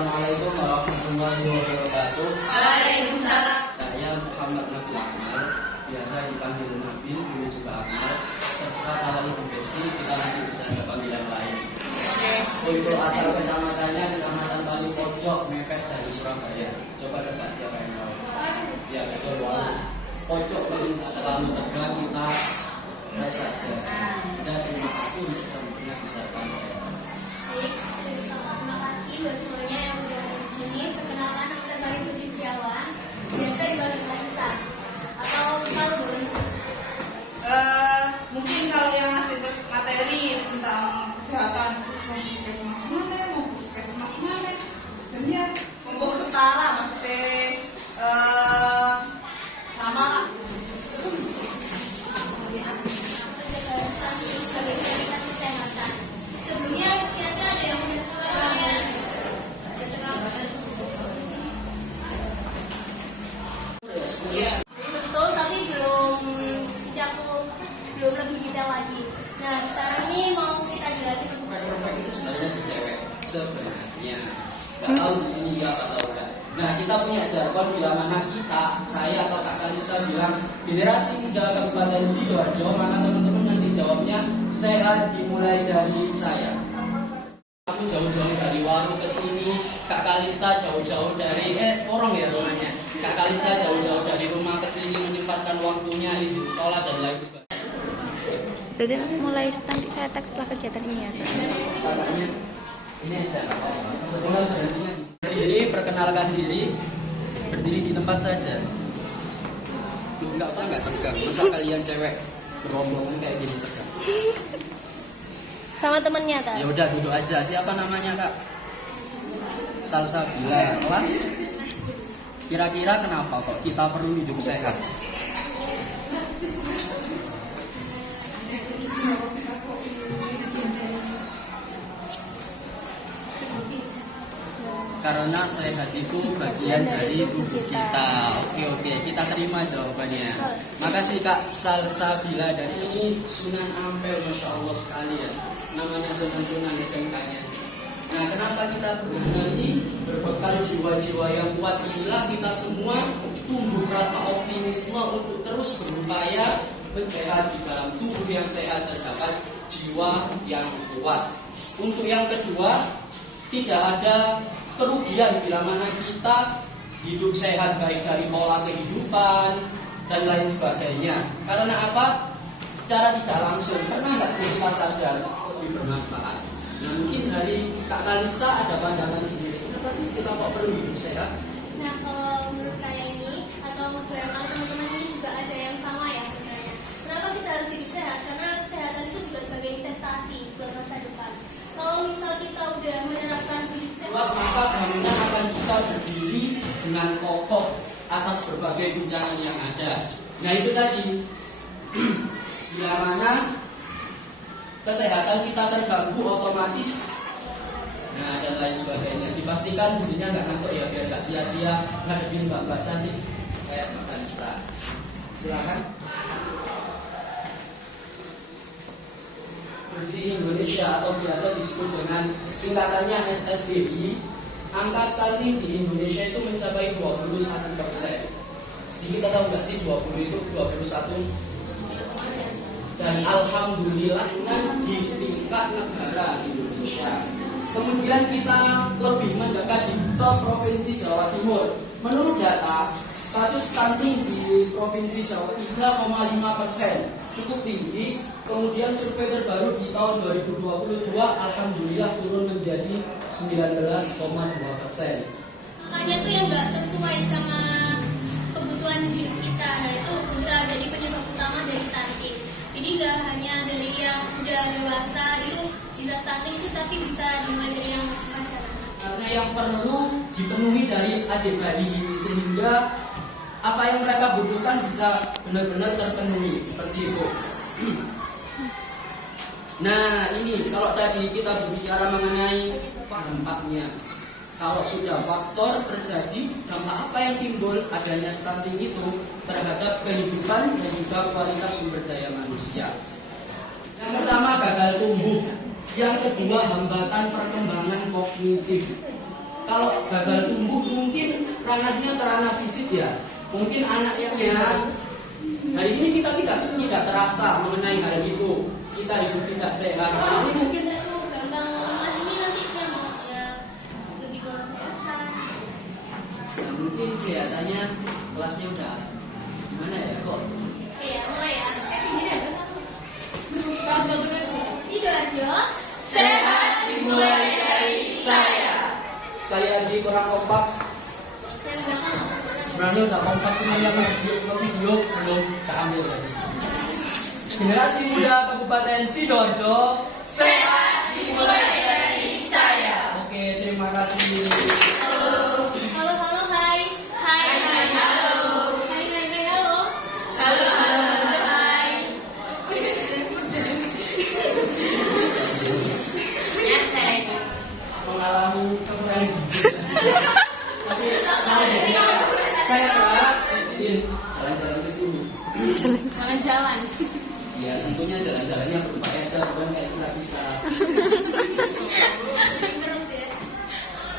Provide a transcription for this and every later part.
Assalamualaikum warahmatullahi wabarakatuh. Waalaikumsalam. Saya Muhammad Nabil Akmal, biasa dipanggil Nabil, dulu juga Akmal. Terserah kalau Ibu Besti, kita nanti bisa ada panggilan lain. Untuk asal kecamatannya, Kecamatan Palu Pojok, mepet dari Surabaya. Coba tebak siapa yang tahu? Ya, betul. Pojok terlalu tegang, kita rasa saja. Dan terima kasih untuk semuanya beserta saya. Baik, terima kasih buat semuanya yang udah ada di sini. Perkenalkan, nama saya Putri Setiawan, biasa dipanggil Kalista atau Kalbun. Mungkin kalau yang ngasih materi tentang kesehatan, puskesmas mana, mau puskesmas mana, kesenian, untuk setara maksudnya sama lah. Sebagai fasilitas kesehatan. Sebelumnya kira-kira ada yang betul, tapi belum dicakup, belum lebih detail lagi. Nah, sekarang ini mau kita jelasin Perfect itu sebenarnya di cewek sebenarnya. Nggak tahu di sini ya atau enggak. Nah, kita punya jargon bila mana kita, saya atau Kak Kalista bilang generasi muda Kabupaten Sidoarjo, maka teman-teman nanti jawabnya sehat dimulai dari saya. Aku jauh-jauh dari warung ke sini, Kak Kalista jauh-jauh dari porong ya rumahnya. Kak Kalista jauh-jauh dari rumah ke sini menyempatkan waktunya izin sekolah dan lain sebagainya. Berarti mulai nanti saya teks setelah kegiatan ini ya. Kakaknya ini aja. Mulai berhentinya di sini. Jadi perkenalkan diri, berdiri di tempat saja. Enggak usah nggak tegang. Masa kalian cewek berombongan kayak gini tegang? Sama temennya kan? Ya udah duduk aja. Siapa namanya Kak? Salsabila. Kelas? Kira-kira kenapa kok kita perlu hidup sehat? Karena sehat itu bagian dari tubuh kita. Oke, kita terima jawabannya. Makasih Kak Salsabila. Dari ini Sunan Ampel, Masya Allah sekali ya. Namanya Sunan-Sunan SMK-nya. Nah, kenapa kita berhenti berbekal jiwa-jiwa yang kuat inilah kita semua tumbuh rasa optimisme untuk terus berupaya mensehat di dalam tubuh yang sehat terdapat jiwa yang kuat. Untuk yang kedua, tidak ada kerugian bila mana kita hidup sehat baik dari pola kehidupan dan lain sebagainya. Karena apa? Secara tidak langsung pernah nggak sih kita sadar lebih bermanfaat. Nah, mungkin dari Kak Kalista ada pandangan sendiri. Kenapa sih kita kok perlu hidup sehat? Nah, kalau menurut saya ini, atau barangkali teman-teman ini juga ada yang sama ya sebenarnya. Kenapa kita harus hidup sehat? Karena kesehatan itu juga sebagai investasi buat masa depan. Kalau misal kita udah menerapkan hidup sehat, Maka bangunan akan bisa berdiri dengan kokoh atas berbagai guncangan yang ada. Nah, itu tadi. Bila mana kesehatan kita terganggu otomatis, nah dan lain sebagainya. Dipastikan dirinya nggak ngantuk ya, biar nggak sia-sia ngadepin mbak-mbak cantik kayak Mbak Kalista. Silakan. Berisi Indonesia atau biasa disebut dengan singkatannya SSDI, angka stunting di Indonesia itu mencapai 21%. Sedikit tahu nggak sih 20 itu 21? Dan alhamdulillah di tingkat negara Indonesia. Kemudian kita lebih mendekat di Provinsi Jawa Timur. Menurut data, kasus stunting di Provinsi Jawa 3,5%, cukup tinggi. Kemudian survei terbaru di tahun 2022, alhamdulillah turun menjadi 19,2%. makanya tuh yang nggak sesuai sama kebutuhan hidup kita. Nah, itu bisa jadi penyebab utama dari stunting. Jadi nggak hanya dari yang udah dewasa itu bisa stunting itu, tapi bisa dimulai dari yang masih. Karena yang perlu dipenuhi dari adik bayi ini, sehingga apa yang mereka butuhkan bisa benar-benar terpenuhi seperti itu. Nah, ini kalau tadi kita berbicara mengenai dampaknya. Kalau sudah faktor terjadi, dampak apa yang timbul adanya stunting itu terhadap kehidupan dan juga kualitas sumber daya manusia. Yang pertama, gagal tumbuh. Yang kedua, hambatan perkembangan kognitif. kalau gagal tumbuh mungkin ranahnya ke ranah fisik ya. Mungkin anaknya hari ini kita tidak terasa mengenai hal itu. Kita hidup tidak sehat. Ini mungkin itu gampang mas ini nanti dia mau ya lebih bolos-bolosan. ya, mungkin kelihatannya kelasnya udah gimana ya kok. Iya mulai ya. Sini ada satu. Kelas batu dulu. Sidoarjo. Sehat dimulai dari saya. Sekali lagi kurang kompak. Yang belakang. Sebenarnya udah kompak, cuma yang video belum keambil tadi. Generasi muda Kabupaten Sidoarjo, Sehat dimulai dari saya. Oke, terima kasih. Halo, halo, hai. Hai, hai, halo. Hai, hai, hai, halo. Halo, halo, halo, hai. Mengalami kekurangan gizi. Tapi kalau jadi saya berharap izin jalan-jalan ke sini. Jalan-jalan. Ya tentunya jalan-jalannya berfaedah, bukan kayak kita. Terus ya.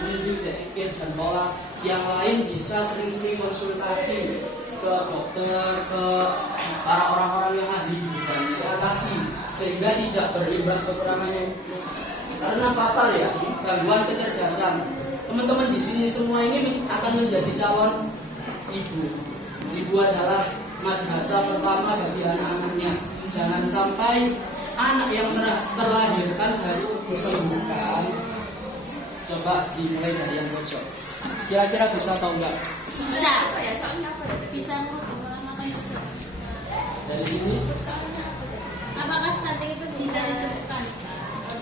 Ini pikir dan pola yang lain bisa sering-sering konsultasi ke dokter, ke para orang-orang yang ahli dan diatasi sehingga tidak berimbas kekurangannya karena fatal ya gangguan kecerdasan. Teman-teman di sini semua ini akan menjadi calon ibu. Ibu adalah madrasah pertama bagi anak-anaknya. Jangan sampai anak yang terlahirkan dari kesembuhan. Coba dimulai dari yang pojok. Kira-kira bisa atau enggak? Bisa. Bisa makan juga. Dari sini? Apakah stunting itu bisa disebutkan?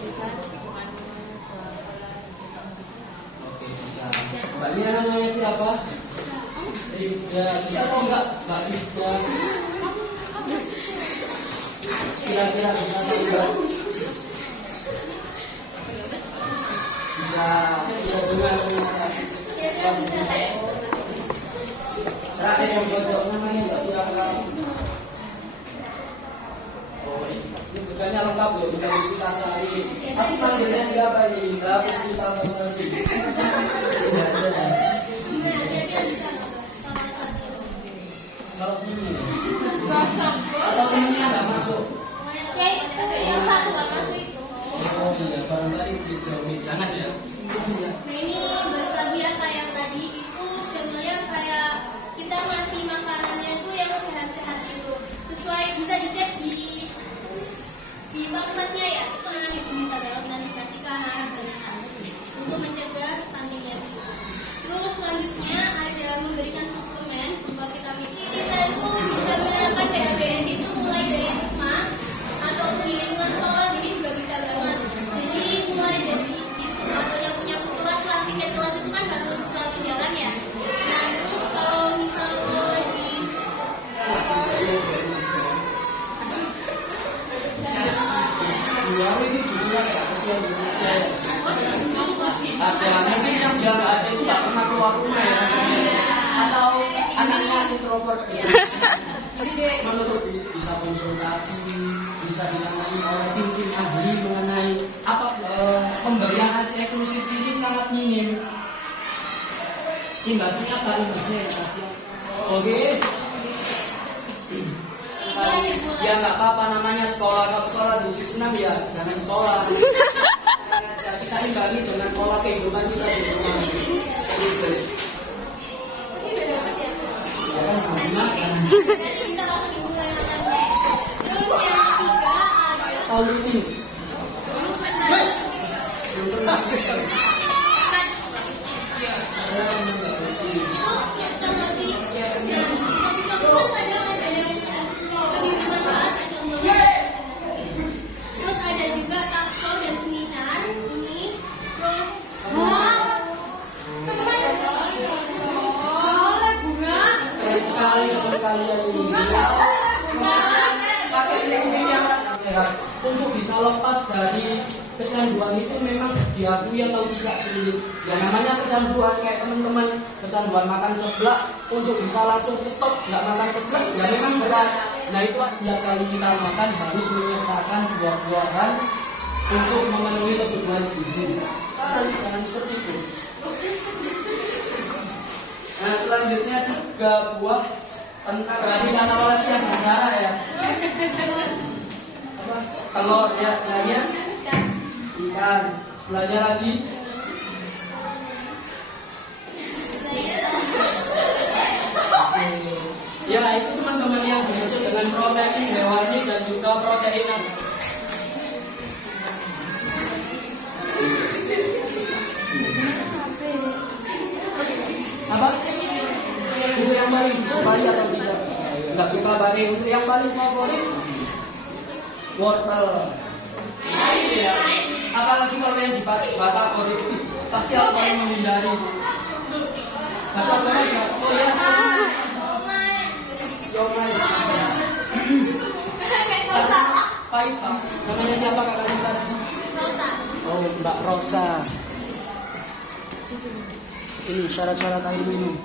Bisa. Oke, bisa. Mbaknya namanya siapa? Rifda. Bisa atau enggak? Mbak Rifda. Kira-kira bisa atau enggak? Bisa dengar. Kira-kira bisa kayak Terakhir yang pojok namanya Mbak siapa? Oh, ini bukannya lengkap loh, Indah Puspita Sari. Tapi panggilnya siapa ini? Indah Puspita Sari. Tidak ada. kira-kira bisa kalau satu. Kalau ini atau ini nggak masuk. Ya itu yang satu nggak masuk itu. Oh iya, barangkali dijauhi. Jangan ya. Nah ini balik lagi ya kayak yang tadi itu contohnya kayak kita ngasih makanannya itu yang sehat-sehat gitu sesuai bisa dicek di pampletnya ya itu anak ibu bisa belok dan dikasih ke anak-anak balita untuk mencegah stuntingnya. Terus selanjutnya ada memberikan suplemen berupa vitamin E. Kita itu bisa menerapkan PHBS itu mulai dari rumah ataupun di lingkungan sekolah jadi juga bisa banget. Jadi mulai dari itu atau yang punya kelas lah piket kelas itu kan harus satu jalan ya. Nah terus kalau misal kalau lagi Dua itu jujur ya, kasihan ada mungkin yang dia nggak ada itu nggak pernah keluar rumah ya, atau anaknya introvert ya. Menurut bisa konsultasi, bisa ditangani oleh tim ahli mengenai apa pemberian ASI eksklusif ini sangat minim. Imbasnya apa imbasnya ya kasihan. Oke. Ya nggak apa-apa namanya sekolah. Kalau sekolah di sistem ya jangan sekolah. Kita imbangi dengan pola kehidupan kita di rumah. Seperti itu. ini udah dapat ya. Ya kan gimana? Nanti bisa langsung dimulai makannya. Terus yang ketiga ada Pauline. belum pernah. Belum pernah. Itu ya sama sih. Dan tapi kan ada yang lebih bermanfaat ya contohnya. Terus ada juga takso dan seminar ini. Terus Kali sekali teman kalian ini pakai ilmu yang rasa sehat untuk bisa lepas dari kecanduan itu memang diakui atau tidak sulit. Ya namanya kecanduan kayak teman-teman kecanduan makan seblak untuk bisa langsung stop nggak makan seblak ya memang berat. Nah itu setiap kali kita makan harus menyertakan buah-buahan untuk memenuhi kebutuhan gizi. Jangan seperti itu. Nah, selanjutnya 3 buah tentang dari mana lagi yang bicara ya? Apa? Telur ya, sebelahnya ikan. Sebelahnya lagi ya, itu teman-teman yang dimaksud dengan protein hewani dan juga protein apa? Itu yang paling disukai atau tidak? Enggak suka bani. Untuk yang paling favorit wortel. Ya. Apalagi kalau yang di Batagor itu pasti aku paling menghindari. Satu apa aja? Oh ya. Siomay. Pahit Pak. Namanya siapa kakaknya tadi? Rosa. Oh, Mbak Rosa. Ini syarat-syarat air minum.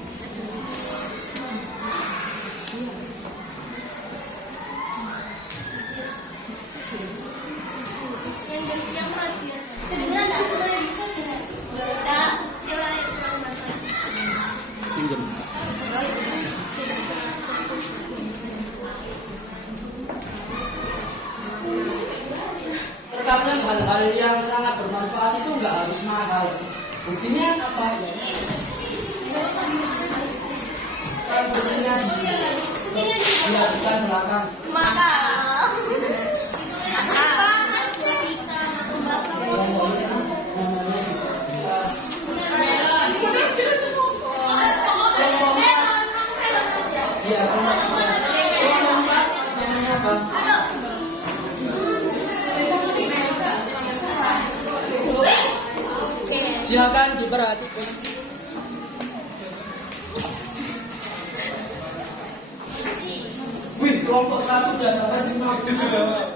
Yang keras ya. Kedengeran nggak? Kedengeran itu nggak. Coba ya kurang rasa. Pinjam. Terkadang hal-hal yang sangat bermanfaat itu nggak harus mahal. Buktinya apa? Kan fungsinya di belakang. Mahal. Bisa atau Iya, namanya apa? Silakan diperhatikan. Wih, kelompok 1 udah dapat 5.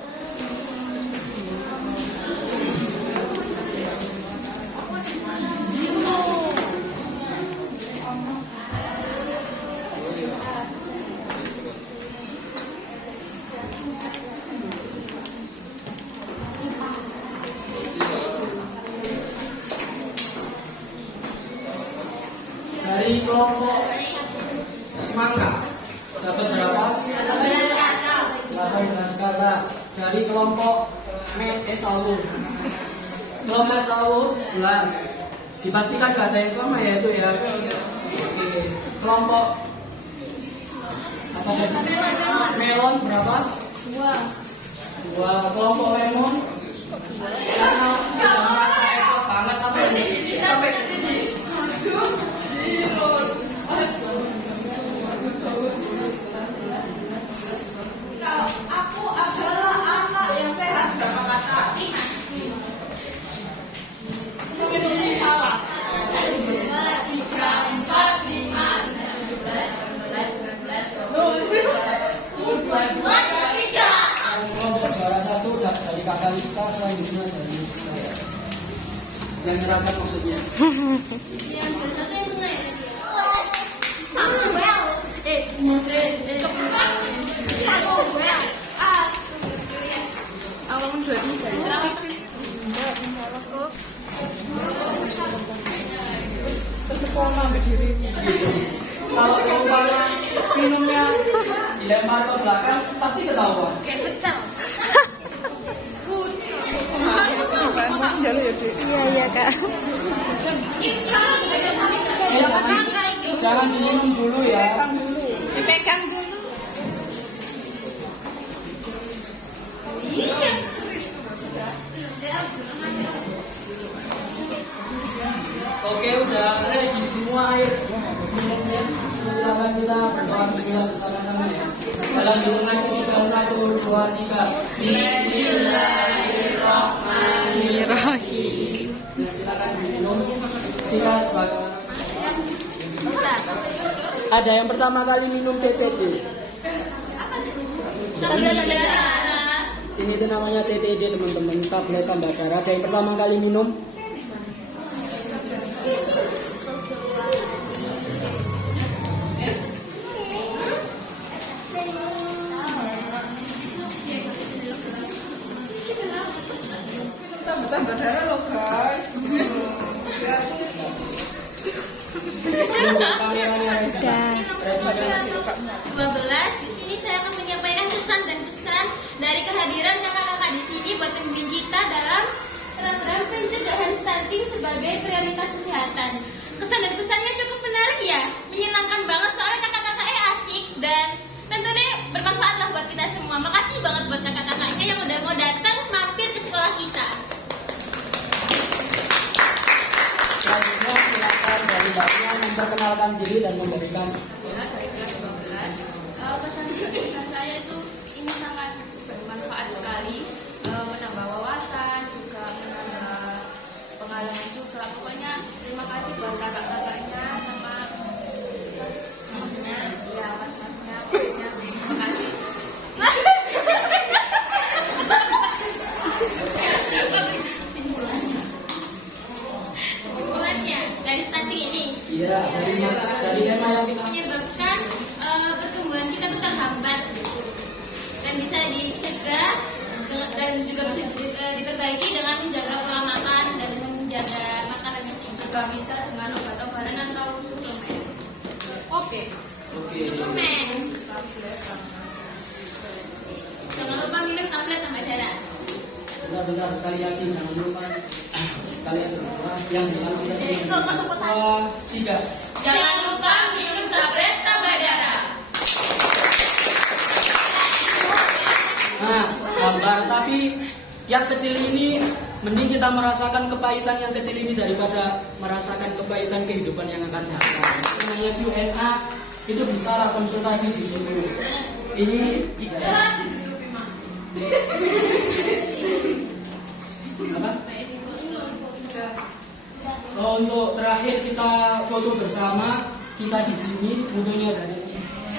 Dari kelompok semangka dapat berapa? 18 kata. Dari kelompok sawu. Kelompok sawu 11. Dipastikan gak ada yang sama ya itu ya. Oke. Kelompok apa tadi? Melon berapa? 2. Kelompok lemon karena kita merasa effort banget sampai Kalau aku adalah anak yang sehat berapa kata? 5. Mungkin salah. 2, 3, 4, 5, 17, 18, 19, 20, 22, 23. Kelompok juara 1 dari kakak Lista, selanjutnya dari saya. Yang nyerahkan maksudnya. yang bersatu yang tengah ya tadi ya? Sama well. Sama well. Awalnya 23. Tersepona berdiri. Kalau seumpama minumnya dilempar ke belakang, pasti ketahuan. Kayak futsal. Iya Kak. Jangan diminum dulu ya. Dipegang dulu. Oke, udah ready semua air minumnya. Silakan kita berdoa bismillah bersama-sama ya. Salam Bismillah 1, 2, 3. Bismillahirrahmanirrahim. Silakan diminum. Kita sebagai ada yang pertama kali minum TTD. Ini tuh namanya TTD teman-teman, tablet tambah darah. Ada yang pertama kali minum? Tambah darah loh guys. Ya. Kameranya Udah. 12. Di sini saya akan menyampaikan kesan dan pesan dari kehadiran kakak-kakak di sini buat pembimbing kita dalam program pencegahan stunting sebagai prioritas kesehatan. Kesan dan pesannya cukup menarik ya, menyenangkan banget soalnya kakak-kakaknya asik dan tentunya bermanfaat lah buat kita semua. Makasih banget buat kakak-kakaknya yang udah mau datang mampir ke sekolah kita. Selanjutnya silakan dari Mbaknya memperkenalkan diri dan memberikan. Ya, dari kelas 12. Pesan saya itu ini sangat bermanfaat sekali, menambah wawasan, juga menambah pengalaman juga. Pokoknya terima kasih buat kakak-kakaknya sama mas-masnya. Ya, mas-masnya. Pokoknya terima kasih. Kesimpulannya dari stunting ini Iya, dari tema yang kita menyebabkan pertumbuhan kita itu terhambat dan bisa dicegah dan juga bisa diperbaiki dengan menjaga pola makan dan menjaga makanan yang sehat. Juga bisa dengan obat-obatan atau suplemen. Oke. Oke. Suplemen. Jangan lupa minum tablet tambah darah. Bentar sekali lagi jangan lupa kalian berdua yang bilang kita ini 2, 3. Jangan lupa minum tablet tambah darah. Nah, gambar tapi yang kecil ini mending kita merasakan kepahitan yang kecil ini daripada merasakan kepahitan kehidupan yang akan datang. Namanya Q&A itu bisa lah konsultasi di situ. Ini Ditutupi mas. apa? Oh, untuk terakhir kita foto bersama kita di sini, fotonya dari sini. 1.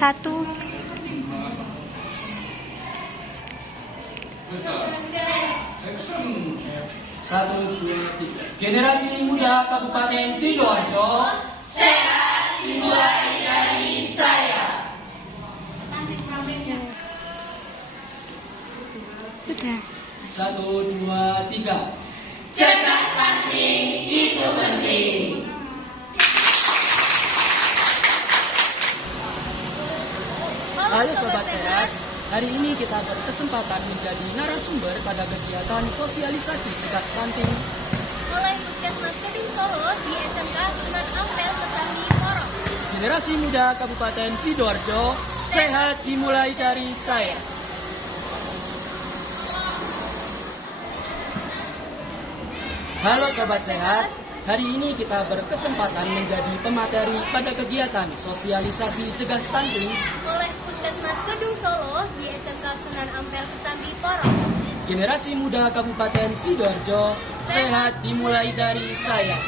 Satu, dua, tiga. Generasi muda Kabupaten Sidoarjo. Sehat dimulai dari saya. Sudah. 1, 2, 3. Cegah stunting itu penting. Halo Sobat Sehat, hari ini kita berkesempatan menjadi narasumber pada kegiatan sosialisasi cegah stunting. Oleh Puskesmas Kedung Solo di SMK Sunan Ampel Pesangi Porong. Generasi muda Kabupaten Sidoarjo, sehat dimulai dari saya. Halo Sobat Sehat, hari ini kita berkesempatan menjadi pemateri pada kegiatan sosialisasi cegah stunting. Oleh Puskesmas Kedung Solo di SMK Sunan Ampel Pesangi Porong. Generasi muda Kabupaten Sidoarjo, sehat dimulai dari saya.